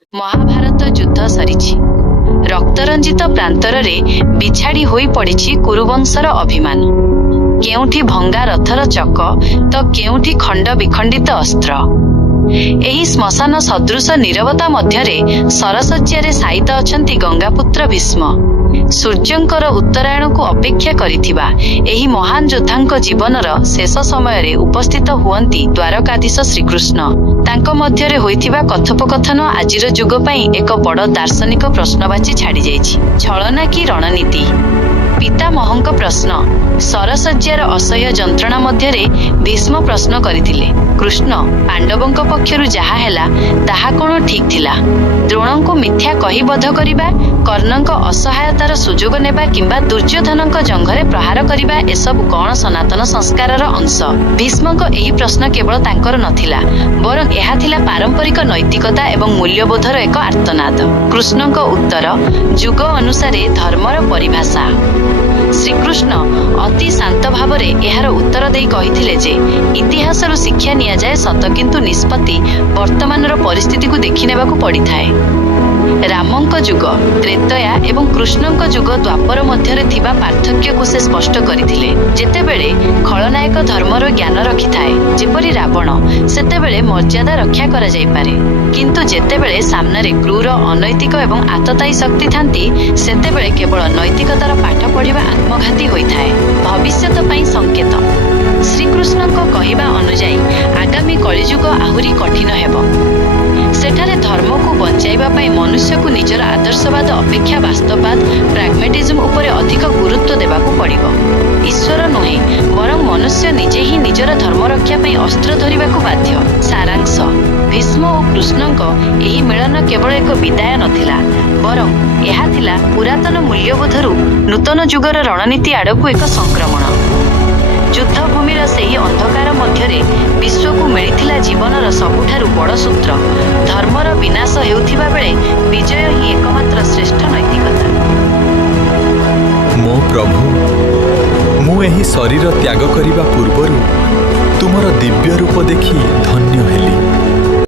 महाभारत युद्ध सरिछि। रक्तरंजित प्रांतरे बिछाड़ी होई पड़िछि कुरुवंशर अभिमान। केउठी भंगा रथर चक तो केउठी खंड विखंडित अस्त्र। एही श्मशान सदृश नीरवता मध्यरे सरसज्यारे साईत अछंती गंगापुत्र भीष्म। सूर्यंकर उत्तरायण को अपेक्षा करिथिबा एही महान योद्धांक जीवनर शेष समय रे उपस्थित हुअंती द्वारकाधीश श्रीकृष्ण। तांको मध्यरे होइथिबा कथोपकथन आजिर जुग पई एक बड़ दार्शनिक प्रश्नवाची छाड़ी जाइछि। छलना की रणनीति? पितामहଙ୍କ प्रश्न। सरसज्यार असह्य जंत्रणा मध्यरे भीष्म प्रश्न करिथिले, कृष्ण पांडवଙ୍କ पक्षरु जाहा हेला ताहा कोन ठीक थिला? द्रोणଙ୍କୁ मिथ्या कहि बध करिबा, कर्णଙ୍କ असहायतार सुजोग नेबा किंबा दुर्योधनଙ୍କ जंघरे प्रहार करिबा एसबु कोन सनातन संस्कारर अंश? भीष्मଙ୍କ एही प्रश्न केवल तांकर नथिला, बरं एहा थिला पारंपरिक नैतिकता एवं मूल्यबोधर एक आर्तनाद। कृष्णଙ୍କ उत्तर जुग अनुसारे धर्मर परिभाषा। श्रीकृष्ण अति शांत भावरे एहार उत्तर देई कहिथिले जे इतिहासरु शिक्षा निया जाए सत, किंतु निष्पत्ति वर्तमानर परिस्थिति को देखि नेबाकू पड़िथाए। रामଙ୍କ जुग त्रेतया एवं कृष्णଙ୍କ जुग द्वापर मध्यरे थिबा पार्थक्य को से स्पष्ट करिथिले। जेतेबेले खलनायक धर्मर ज्ञान रखिथाए जेपरि रावण, सेतेबेले मर्यादा रक्षा करा जाई पारे, किंतु जेतेबेले सामने क्रूर अनैतिक एवं आततायी शक्ति थांती सेतेबेले केवल नैतिकतार पाठ पढ़िबा आत्मघाती होइथाए। भविष्यत पई संकेत। श्रीकृष्णଙ୍କ कहिबा अनुଯାयी आगामी कलिजुग आहुरी कठिन हेबो। सेठारे धर्म को बंचाइबा पई मनुष्य को निजर आदर्शवाद अपेक्षा वास्तववाद प्राग्मेटिज्म उपरे अधिक गुरुत्व देबाकू पड़िबो। ईश्वर नुहे बरं मनुष्य निजे ही निजर धर्म रक्षा पई अस्त्र धरिबाकू बाध्य। सारांश, भीष्म और कृष्णଙ୍କ एही मिलन केवल एक विदाय नथिला, बरं एहा थिला पुरातन मूल्यबोधरु नूतन जुगर रणनीति आड़कू एक संक्रमण। युद्धभूमिर सेही अंधकार मध्यरे विश्व को मिलिथिला जीवनर सबुठारु बड़ सूत्र। धर्मर विनाश हेउथिबा बेले विजय ही एकमात्र श्रेष्ठ नैतिकता। मो प्रभु, मु एही शरीर त्याग करिबा पूर्वरु तुमर दिव्य रूप देखि धन्य हेली।